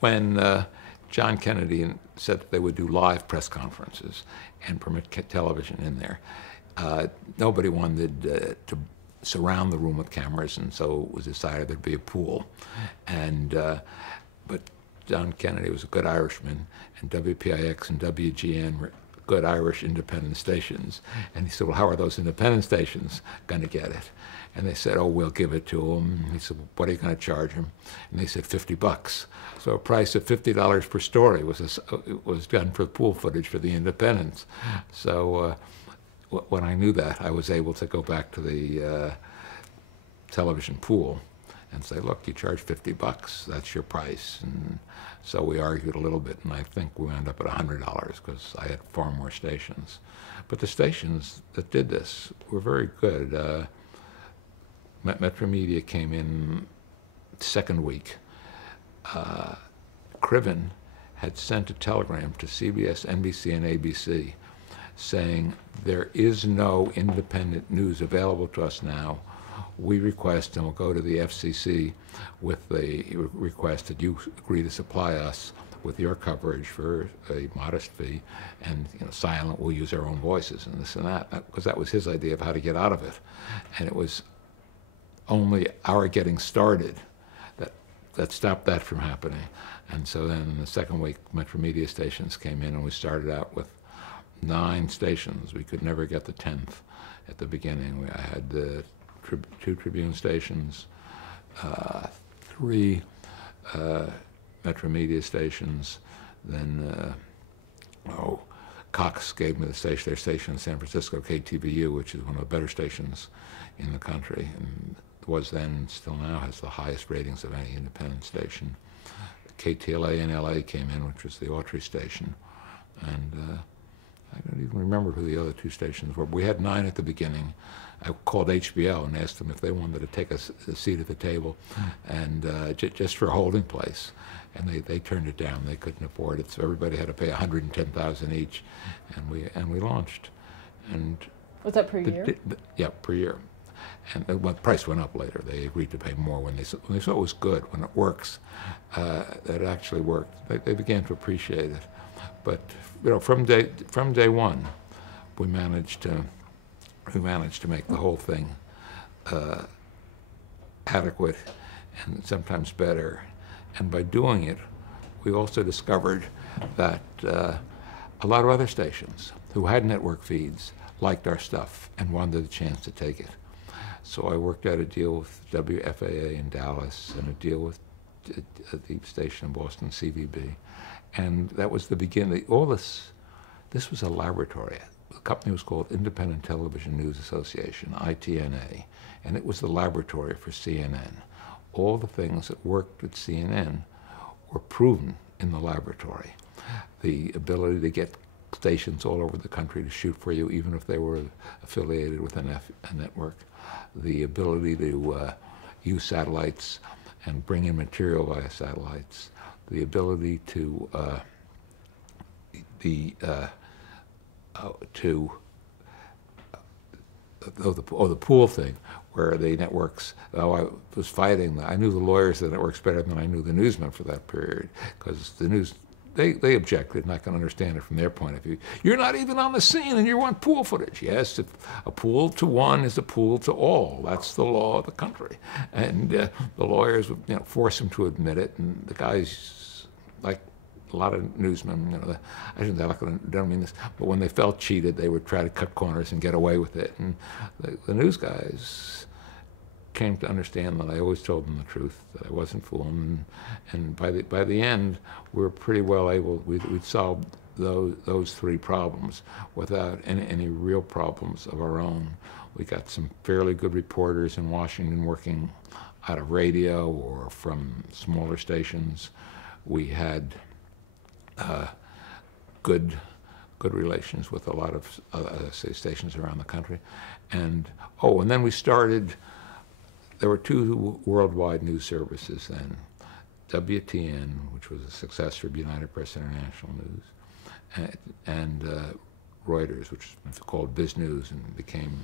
when John Kennedy said that they would do live press conferences and permit television in there, nobody wanted to surround the room with cameras, and so it was decided there'd be a pool. And but John Kennedy was a good Irishman, and WPIX and WGN were good Irish independent stations. And he said, well, how are those independent stations going to get it? And they said, oh, we'll give it to them. He said, well, what are you going to charge them? And they said, $50. So a price of $50 per story was done for pool footage for the independents. So when I knew that, I was able to go back to the television pool and say, look, you charge $50, that's your price. And so we argued a little bit, and I think we wound up at $100 because I had far more stations. But the stations that did this were very good. Metromedia came in second week. Criven had sent a telegram to CBS, NBC, and ABC saying, there is no independent news available to us now. We request, and we'll go to the FCC with the request that you agree to supply us with your coverage for a modest fee, and silent, we'll use our own voices and this and that, because that was his idea of how to get out of it. And it was only our getting started that stopped that from happening. And so then in the second week, Metromedia stations came in, and we started out with 9 stations. We could never get the 10th at the beginning. I had the 2 Tribune stations, 3 Metromedia stations, then Cox gave me their station in San Francisco, KTVU, which is one of the better stations in the country, and was then, still now, has the highest ratings of any independent station. KTLA in LA came in, which was the Autry station, and I don't even remember who the other 2 stations were. We had 9 at the beginning. I called HBO and asked them if they wanted to take a seat at the table, and just for a holding place. And they turned it down. They couldn't afford it, so everybody had to pay $110,000 each, and we launched. And was that per year? Yeah, per year. And the price went up later. They agreed to pay more when they saw it was good, when it works, that it actually worked. They began to appreciate it. But from day one, we managed to make the whole thing adequate and sometimes better. And by doing it, we also discovered that a lot of other stations who had network feeds liked our stuff and wanted a chance to take it. So I worked out a deal with WFAA in Dallas and a deal with the station in Boston, CVB. And that was the beginning. All this was a laboratory. The company was called Independent Television News Association, ITNA, and it was the laboratory for CNN. All the things that worked at CNN were proven in the laboratory. The ability to get stations all over the country to shoot for you, even if they were affiliated with a network. The ability to use satellites and bring in material via satellites. The ability to the pool thing, where the networks, I was fighting, I knew the lawyers of the networks better than I knew the newsmen for that period, because the news, they objected, and I can understand it from their point of view. You're not even on the scene and you want pool footage. Yes, a pool to one is a pool to all. That's the law of the country. And the lawyers would force them to admit it, and the guys, like a lot of newsmen, I don't mean this, but when they felt cheated, they would try to cut corners and get away with it. And the news guys came to understand that I always told them the truth, that I wasn't fooling them. And by the end, we were pretty well able, we'd solved those 3 problems without any real problems of our own. We got some fairly good reporters in Washington working out of radio or from smaller stations. We had good relations with a lot of stations around the country. And then we started, there were 2 worldwide news services then. WTN, which was a success for United Press International News, and Reuters, which was called BizNews, and became,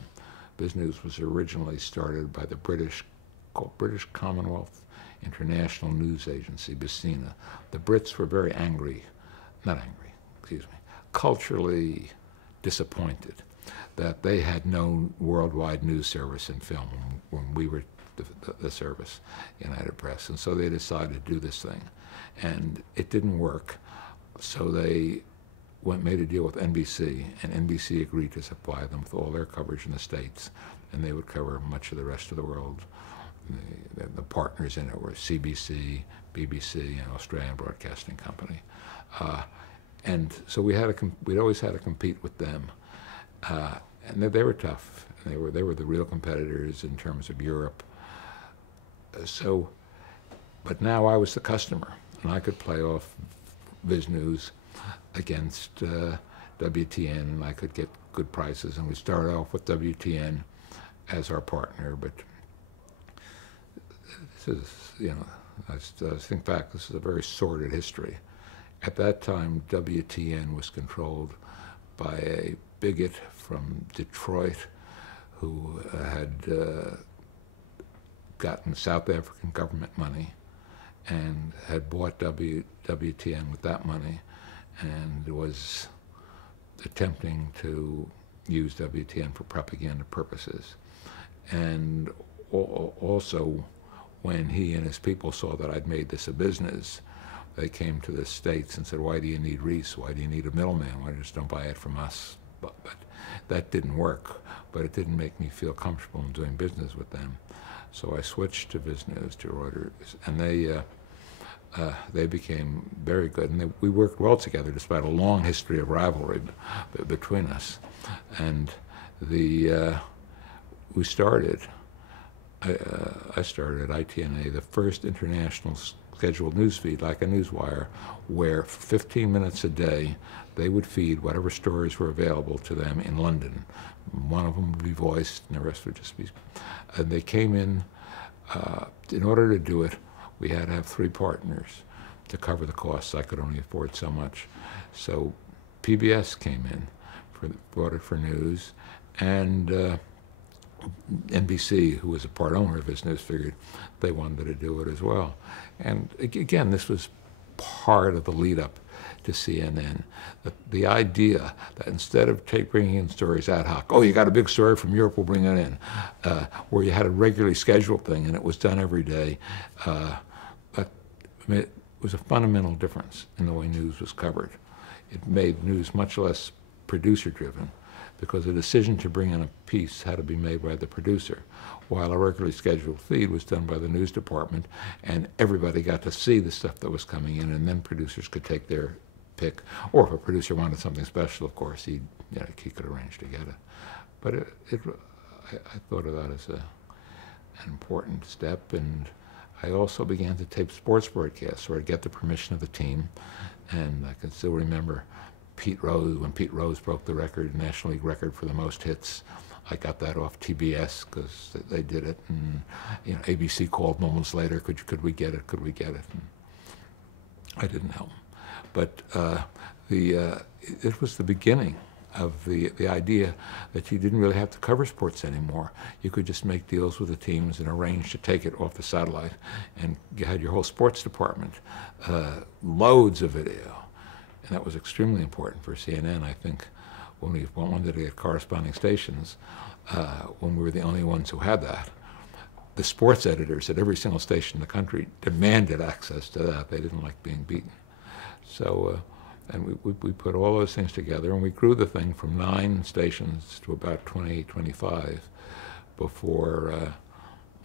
BizNews was originally started by the British called British Commonwealth International News Agency, BCINA. The Brits were very culturally disappointed that they had no worldwide news service in film when we were the service, United Press. And so they decided to do this thing. And it didn't work. So they made a deal with NBC, and NBC agreed to supply them with all their coverage in the States, and they would cover much of the rest of the world. The partners in it were CBC, BBC, and Australian Broadcasting Company. And so we'd always had to compete with them. And they were tough. They were the real competitors in terms of Europe. But now I was the customer, and I could play off Viz News against WTN, and I could get good prices. And we started off with WTN as our partner, but this is, I think back, this is a very sordid history. At that time, WTN was controlled by a bigot from Detroit who had gotten South African government money and had bought WTN with that money and was attempting to use WTN for propaganda purposes. And also, when he and his people saw that I'd made this a business, they came to the States and said, why do you need Reese? Why do you need a middleman? Why just don't buy it from us? But that didn't work, but it didn't make me feel comfortable in doing business with them. So I switched to Viz News, to Reuters, and they became very good. And we worked well together despite a long history of rivalry between us. And we started, I started at ITNA, the first international scheduled news feed, like a newswire, where for 15 minutes a day they would feed whatever stories were available to them in London. One of them would be voiced, and the rest would just be. And they came in order to do it, we had to have 3 partners to cover the costs. I could only afford so much. So PBS came in, brought it for news, and NBC, who was a part owner of Viz News, figured they wanted to do it as well. And again, this was part of the lead up to CNN. The idea that instead of bringing in stories ad hoc, oh, you got a big story from Europe, we'll bring it in, where you had a regularly scheduled thing and it was done every day, but it was a fundamental difference in the way news was covered. It made news much less producer-driven, because the decision to bring in a piece had to be made by the producer, while a regularly scheduled feed was done by the news department, and everybody got to see the stuff that was coming in, and then producers could take their pick. Or if a producer wanted something special, of course, he could arrange to get it. But I thought of that as an important step, and I also began to tape sports broadcasts, where I'd get the permission of the team, and I can still remember Pete Rose, when Pete Rose broke the record, National League record for the most hits. I got that off TBS because they did it, and ABC called moments later, could we get it, could we get it? And I didn't help them. But it was the beginning of the idea that you didn't really have to cover sports anymore. You could just make deals with the teams and arrange to take it off the satellite, and you had your whole sports department, loads of video. And that was extremely important for CNN, I think, when we wanted to get corresponding stations, when we were the only ones who had that. The sports editors at every single station in the country demanded access to that. They didn't like being beaten. So, and we put all those things together, and we grew the thing from 9 stations to about 20, 25 before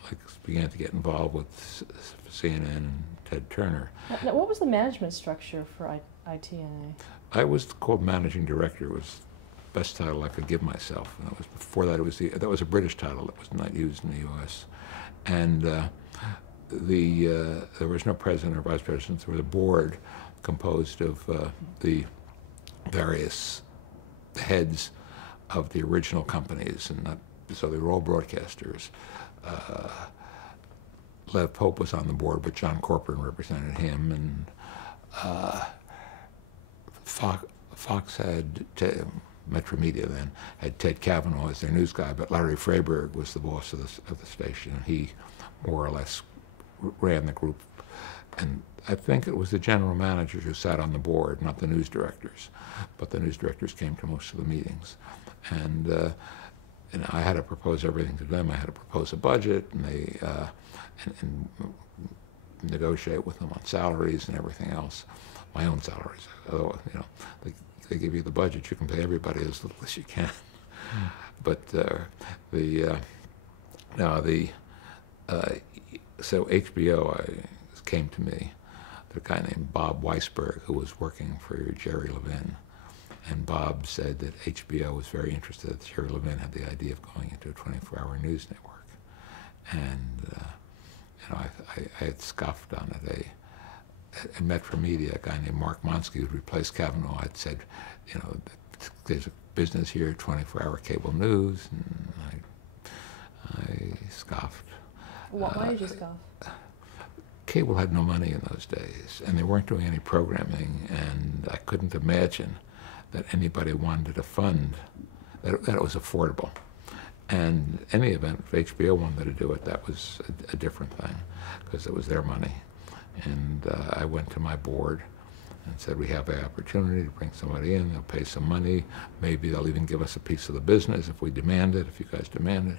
I began to get involved with CNN and Ted Turner. Now, what was the management structure for ITNA? I was called managing director. It was the best title I could give myself. And that was before that. That was a British title that was not used in the U.S. And there was no president or vice president. There was a board composed of the various heads of the original companies, and so they were all broadcasters. Lev Pope was on the board, but John Corporon represented him, and Fox had Metromedia then, had Ted Kavanaugh as their news guy, but Larry Freyberg was the boss of the station, and he more or less ran the group. And I think it was the general managers who sat on the board, not the news directors. But the news directors came to most of the meetings. And I had to propose everything to them. I had to propose a budget, and they and negotiate with them on salaries and everything else. My own salaries. Although, you know, they give you the budget, you can pay everybody as little as you can. But so HBO came to me, the guy named Bob Weisberg, who was working for Jerry Levin. And Bob said that HBO was very interested that Jerry Levin had the idea of going into a 24-hour news network. And you know, I had scoffed on it. At Metromedia, a guy named Mark Monsky, who replaced Kavanaugh, had said, you know, there's a business here, 24-hour cable news, and I scoffed. Why did you scoff? Cable had no money in those days, and they weren't doing any programming, and I couldn't imagine that anybody wanted to fund, that it was affordable. And any event, if HBO wanted to do it, that was a different thing, because it was their money. And I went to my board and said, we have the opportunity to bring somebody in, they'll pay some money, maybe they'll even give us a piece of the business if we demand it, if you guys demand it.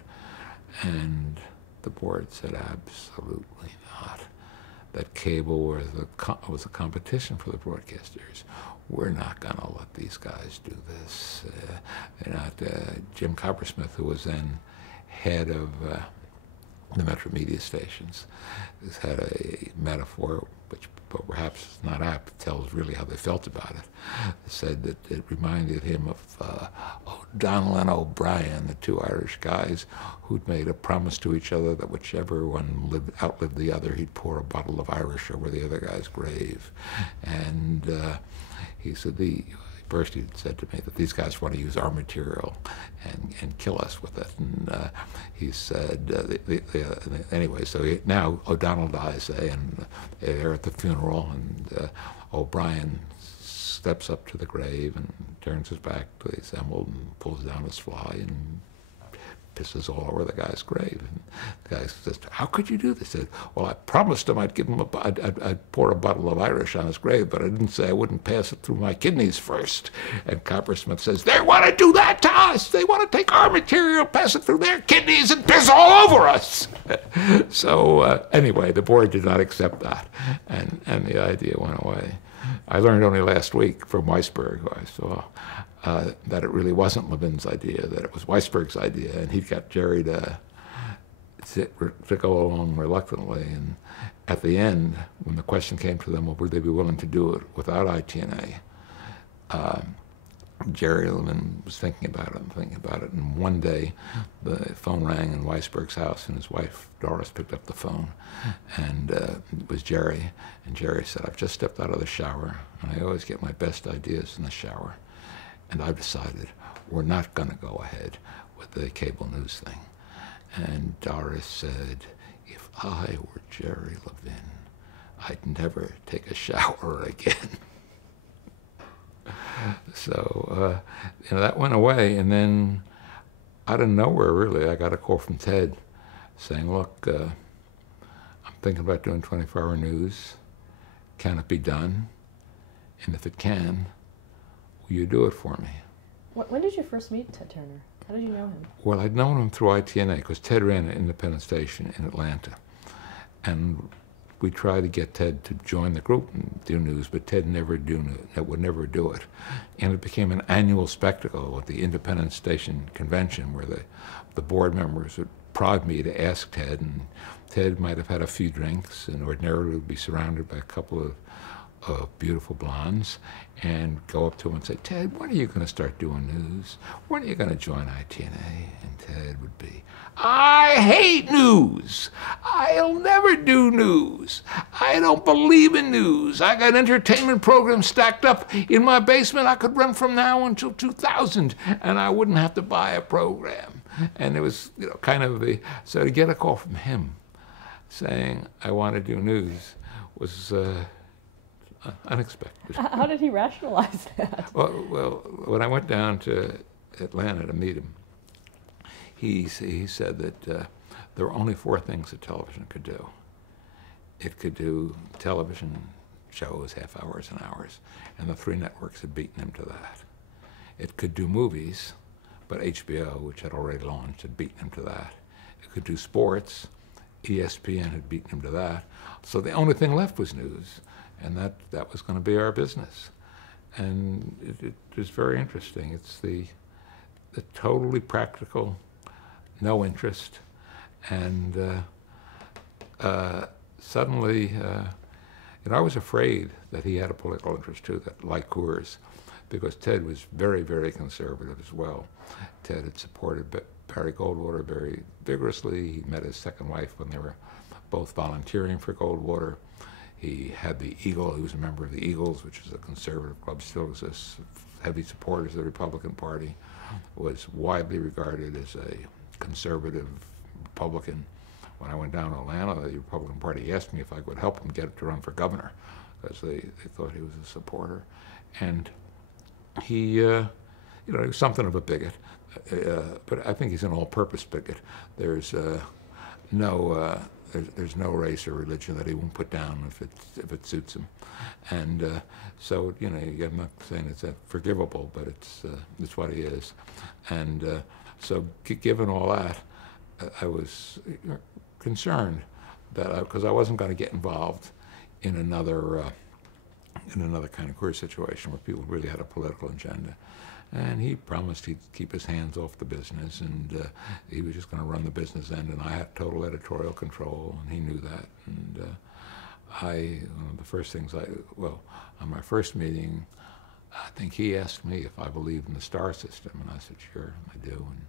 And the board said, absolutely not. That cable was a competition for the broadcasters. We're not going to let these guys do this. They're not. Jim Coppersmith, who was then head of the Metromedia stations, has had a metaphor, which but perhaps is not apt, tells really how they felt about it. Said that it reminded him of O'Donnell and O'Brien, the two Irish guys who'd made a promise to each other that whichever one outlived the other, he'd pour a bottle of Irish over the other guy's grave. And he said, first he said to me that these guys want to use our material and kill us with it. And he said, anyway, so now O'Donnell dies, and they're at the funeral, and O'Brien steps up to the grave and turns his back to the assembled and pulls down his fly and pisses all over the guy's grave. And the guy says, how could you do this? He said, well, I promised him I'd give him I'd pour a bottle of Irish on his grave, but I didn't say I wouldn't pass it through my kidneys first. And Coppersmith says, they want to do that to us. They want to take our material, pass it through their kidneys, and piss all over us. So anyway, the board did not accept that, and the idea went away. I learned only last week from Weisberg, who I saw, that it really wasn't Levin's idea, that it was Weisberg's idea, and he got Jerry to go along reluctantly. And at the end, when the question came to them, well, would they be willing to do it without ITNA, Jerry Levin was thinking about it, and one day the phone rang in Weisberg's house, and his wife, Doris, picked up the phone, and it was Jerry, and Jerry said, I've just stepped out of the shower, and I always get my best ideas in the shower, and I've decided we're not going to go ahead with the cable news thing. And Doris said, if I were Jerry Levin, I'd never take a shower again. So, you know, that went away, and then out of nowhere, really, I got a call from Ted saying, look, I'm thinking about doing 24-hour news. Can it be done? And if it can, will you do it for me? When did you first meet Ted Turner? How did you know him? Well, I'd known him through ITNA, because Ted ran an independent station in Atlanta. And we tried to get Ted to join the group and do news, but Ted would never do it. And it became an annual spectacle at the independent station convention, where the board members would prod me to ask Ted, and Ted might have had a few drinks and ordinarily would be surrounded by a couple of beautiful blondes, and go up to him and say, Ted, when are you going to start doing news? When are you going to join ITNA? And Ted would be, I hate news. I'll never do news. I don't believe in news. I got entertainment programs stacked up in my basement. I could run from now until 2000, and I wouldn't have to buy a program. And it was, you know, kind of so to get a call from him saying, I want to do news, was Unexpected. How did he rationalize that? Well, when I went down to Atlanta to meet him, he said that there were only four things that television could do. It could do television shows, half hours and hours, and the three networks had beaten him to that. It could do movies, but HBO, which had already launched, had beaten him to that. It could do sports. ESPN had beaten him to that. So the only thing left was news, and that was going to be our business. And it was very interesting. It's the totally practical, no interest, and suddenly, I was afraid that he had a political interest too, that like Coors, because Ted was very, very conservative as well. Ted had supported Barry Goldwater very vigorously. He met his second wife when they were both volunteering for Goldwater. He had the Eagle. He was a member of the Eagles, which is a conservative club, still exists. Heavy supporters of the Republican Party. Was widely regarded as a conservative Republican. When I went down to Atlanta, the Republican Party asked me if I could help him get to run for governor, because they thought he was a supporter. And he, he was something of a bigot, but I think he's an all-purpose bigot. There's no race or religion that he won't put down if it suits him. And so, I'm not saying it's forgivable, but it's what he is. And so given all that, I was concerned that because I wasn't going to get involved in another kind of career situation where people really had a political agenda. And he promised he'd keep his hands off the business, and he was just going to run the business end, and I had total editorial control, and he knew that. And one of the first things on my first meeting, I think he asked me if I believed in the star system, and I said, sure, I do. And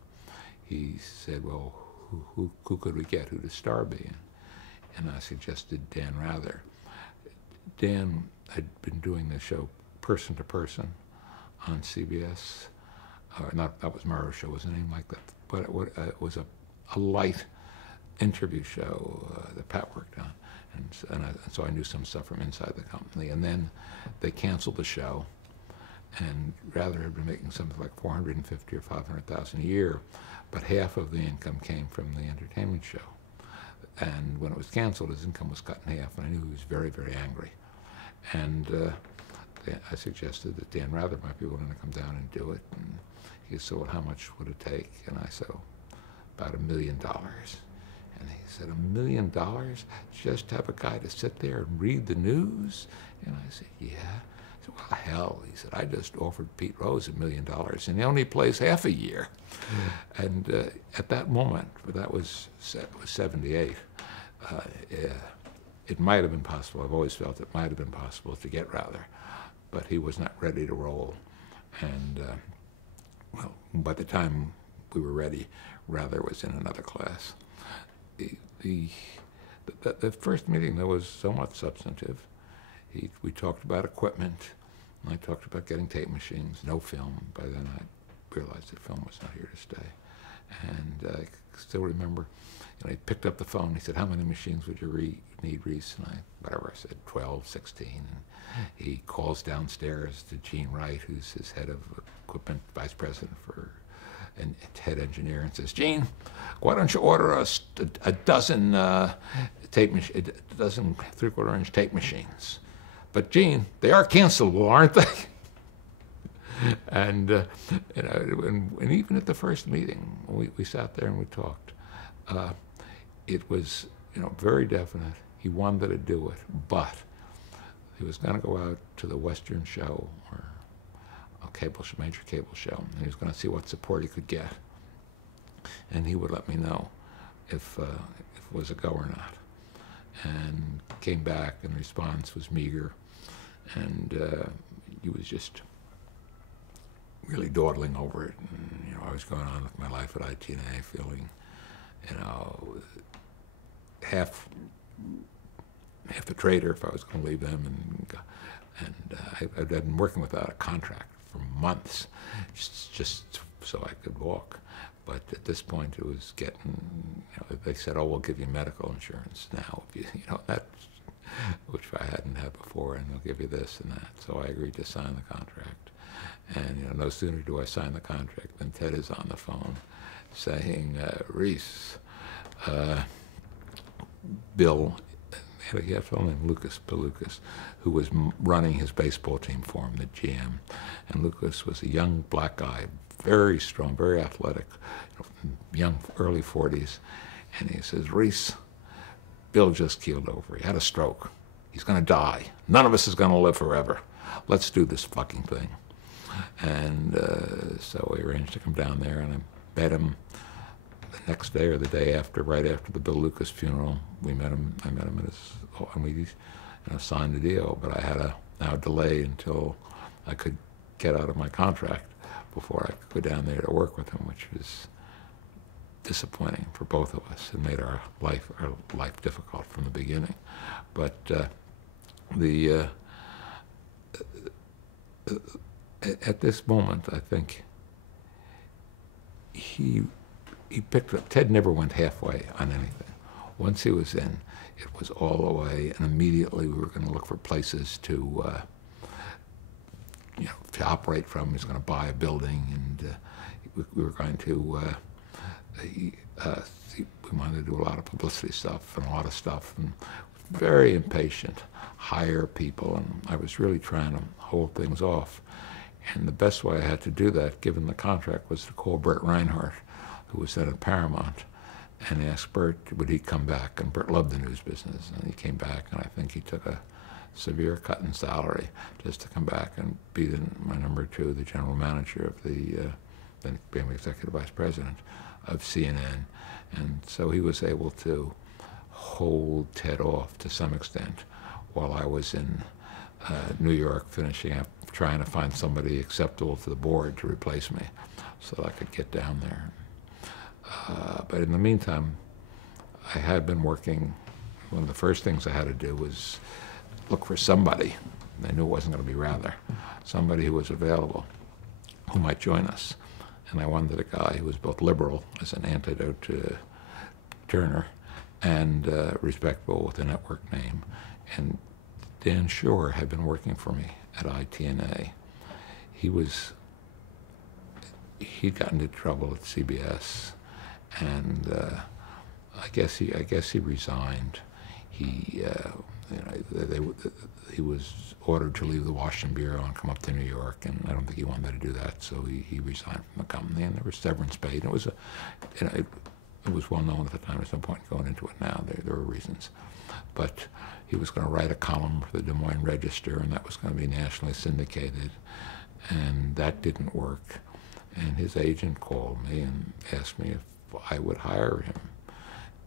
he said, well, who could we get? Who does Star be? And I suggested Dan Rather. Dan had been doing the show Person to Person on CBS. That was Murrow's show, wasn't anything like that. But it was a light interview show that Pat worked on. And so I knew some stuff from inside the company. And then they canceled the show, and Rather had been making something like $450,000 or $500,000 a year, but half of the income came from the entertainment show. And when it was canceled, his income was cut in half, and I knew he was very, very angry. And I suggested that Dan Rather might be willing to come down and do it. And he said, well, how much would it take? And I said, about $1 million. And he said, $1 million just to have a guy to sit there and read the news? And I said, yeah. I said, well, hell, he said, I just offered Pete Rose $1 million, and he only plays half a year. And at that moment, but that was 78, it might have been possible, I've always felt it might have been possible to get Rather, but he was not ready to roll. And, well, by the time we were ready, Rather was in another class. The first meeting, though, was somewhat substantive. We talked about equipment, and I talked about getting tape machines, no film. By then I realized that film was not here to stay. And I still remember, he picked up the phone, he said, how many machines would you need, Reese? And I said, 12, 16. And he calls downstairs to Gene Wright, who's his head of equipment, vice president and head engineer, and says, Gene, why don't you order us a dozen a dozen 3/4-inch tape machines? But Gene, they are cancelable, aren't they? And and even at the first meeting, we sat there and we talked. It was very definite. He wanted to do it, but he was going to go out to the Western show or a major cable show, and he was going to see what support he could get, and he would let me know if it was a go or not. And came back, and the response was meager, and he was just really dawdling over it. And I was going on with my life at ITNA, feeling, half a traitor if I was going to leave them, and I'd been working without a contract for months, just so I could walk. But at this point, it was getting. They said, "Oh, we'll give you medical insurance now." which I hadn't had before, and they'll give you this and that. So I agreed to sign the contract. And no sooner do I sign the contract than Ted is on the phone saying, Reese, Bill, he had a fellow named Bill Lucas, who was running his baseball team for him, the GM. And Lucas was a young black guy, very strong, very athletic, young, early 40s. And he says, Reese, Bill just keeled over. He had a stroke. He's going to die. None of us is going to live forever. Let's do this fucking thing. And so we arranged to come down there, and I met him the next day or the day after, right after the Bill Lucas funeral. We met him. I met him at his, and we signed the deal. But I had to now delay until I could get out of my contract before I could go down there to work with him, which was disappointing for both of us. It made our life difficult from the beginning. But at this moment, I think he picked up. Ted never went halfway on anything. Once he was in, it was all the way, and immediately we were going to look for places to operate from. He was going to buy a building, and we were going to. We wanted to do a lot of publicity stuff and a lot of stuff, and very impatient, hire people, and I was really trying to hold things off. And the best way I had to do that, given the contract, was to call Bert Reinhardt, who was then at Paramount, and ask Bert, would he come back? And Bert loved the news business, and he came back, and I think he took a severe cut in salary just to come back and be my number 2, the general manager of then became executive vice president of CNN. And so he was able to hold Ted off to some extent while I was in New York finishing up, trying to find somebody acceptable to the board to replace me so that I could get down there. But in the meantime, I had been working. One of the first things I had to do was look for somebody. I knew it wasn't going to be Rather. Somebody who was available, who might join us. And I wanted a guy who was both liberal, as an antidote to Turner, and respectable with a network name. And Dan Shore had been working for me at ITNA. He'd gotten into trouble at CBS, and I guess he resigned. He was ordered to leave the Washington Bureau and come up to New York, and I don't think he wanted to do that, so he resigned from the company, and there was severance paid. And it was it was well known at the time. There's no point in going into it now. There were reasons. But he was going to write a column for the Des Moines Register, and that was going to be nationally syndicated, and that didn't work. And his agent called me and asked me if I would hire him.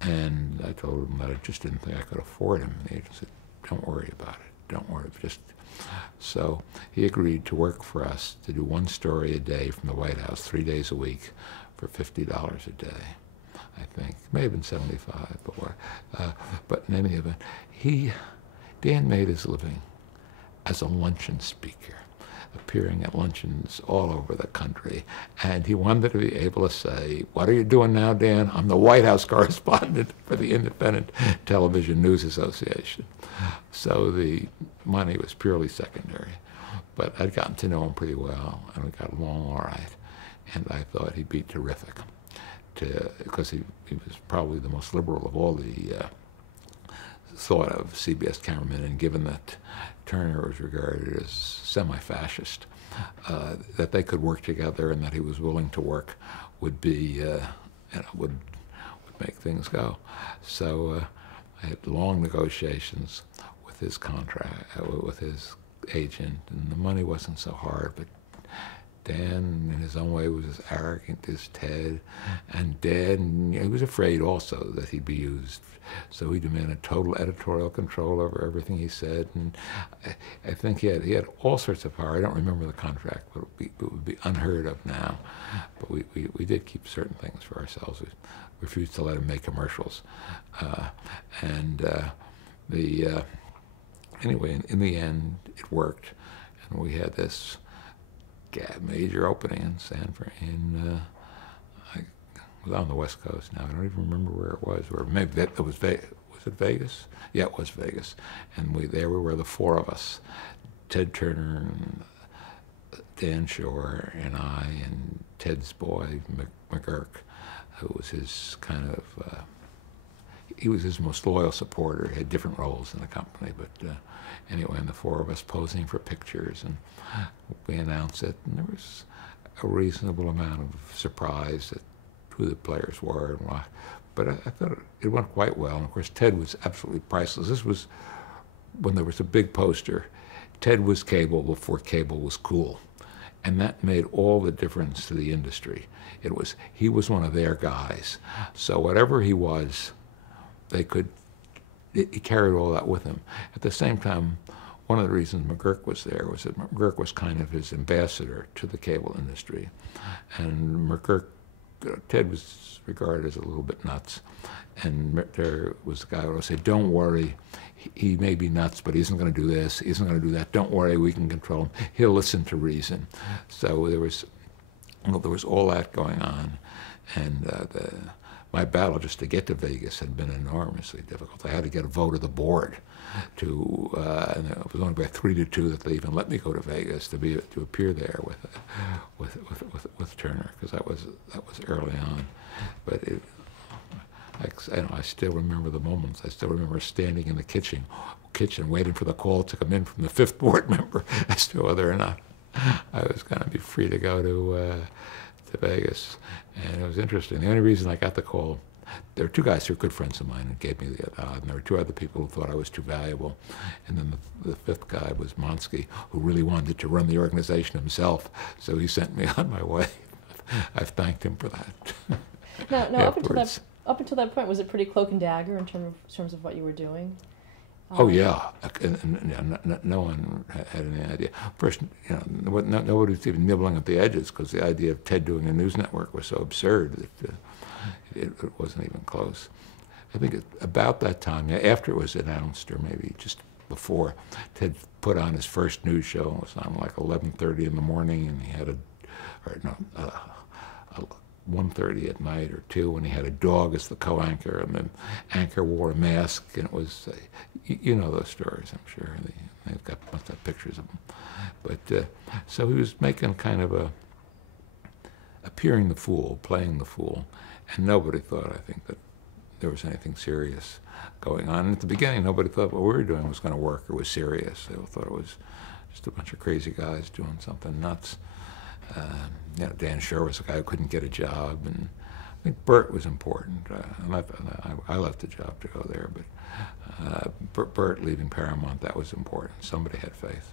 And I told him that I just didn't think I could afford him. And the agent said, don't worry about it. Don't worry. So he agreed to work for us, to do one story a day from the White House, 3 days a week, for $50 a day, I think. It may have been 75 before. But in any event, Dan made his living as a luncheon speaker, appearing at luncheons all over the country. And he wanted to be able to say, what are you doing now, Dan? I'm the White House correspondent for the Independent Television News Association. So the money was purely secondary. But I'd gotten to know him pretty well, and we got along all right. And I thought he'd be terrific, because he was probably the most liberal of all the thought of CBS cameramen, and given that Turner was regarded as semi-fascist, that they could work together and that he was willing to work would be, would make things go. So I had long negotiations with his contract, with his agent, and the money wasn't so hard, but Dan, in his own way, was as arrogant as Ted, and Dan, he was afraid also that he'd be used. So he demanded total editorial control over everything he said, and I think he had all sorts of power. I don't remember the contract, but it would be unheard of now. But we did keep certain things for ourselves. We refused to let him make commercials, anyway, in the end, it worked, and we had this major opening in Sanford. I was on the West Coast now. I don't even remember where it was. Or maybe it was Was it Vegas? Yeah, it was Vegas. And there we were, the four of us, Ted Turner and Dan Shore and I and Ted's boy, McGurk, who was his kind of, he was his most loyal supporter. He had different roles in the company, but anyway, and the four of us posing for pictures, and we announced it, and there was a reasonable amount of surprise at who the players were and why. But I thought it went quite well, and of course Ted was absolutely priceless. This was when there was a big poster. Ted was cable before cable was cool, and that made all the difference to the industry. He was one of their guys, so whatever he was, he carried all that with him. At the same time, one of the reasons McGurk was there was that McGurk was kind of his ambassador to the cable industry, and McGurk, Ted was regarded as a little bit nuts, and there was a guy who would say, "Don't worry, he may be nuts, but he isn't going to do this, he isn't going to do that. Don't worry, we can control him. He'll listen to reason." So there was all that going on, and my battle just to get to Vegas had been enormously difficult. I had to get a vote of the board and it was only by 3-2 that they even let me go to Vegas to appear there with Turner, because that was early on. But I still remember the moments. I still remember standing in the kitchen waiting for the call to come in from the fifth board member as to whether or not I was going to be free to go to Vegas. And it was interesting. The only reason I got the call, there were two guys who were good friends of mine who gave me the odd, and there were two other people who thought I was too valuable. And then the fifth guy was Monsky, who really wanted to run the organization himself, so he sent me on my way. I've thanked him for that. Now up until that point, was it pretty cloak and dagger in terms of what you were doing? Oh yeah, no one had any idea. First, nobody was even nibbling at the edges, because the idea of Ted doing a news network was so absurd that it wasn't even close. I think about that time, after it was announced, or maybe just before, Ted put on his first news show. It was on like 11:30 in the morning, and he had 1:30 at night or 2, and he had a dog as the co-anchor, and the anchor wore a mask, and it was, you know those stories, I'm sure. Must have pictures of them. But so he was making kind of appearing the fool, playing the fool, and nobody thought, I think, that there was anything serious going on. And at the beginning, nobody thought what we were doing was going to work or was serious. They all thought it was just a bunch of crazy guys doing something nuts. Dan Shore was a guy who couldn't get a job, and I think Bert was important. I left the job to go there, but Bert leaving Paramount, that was important. Somebody had faith.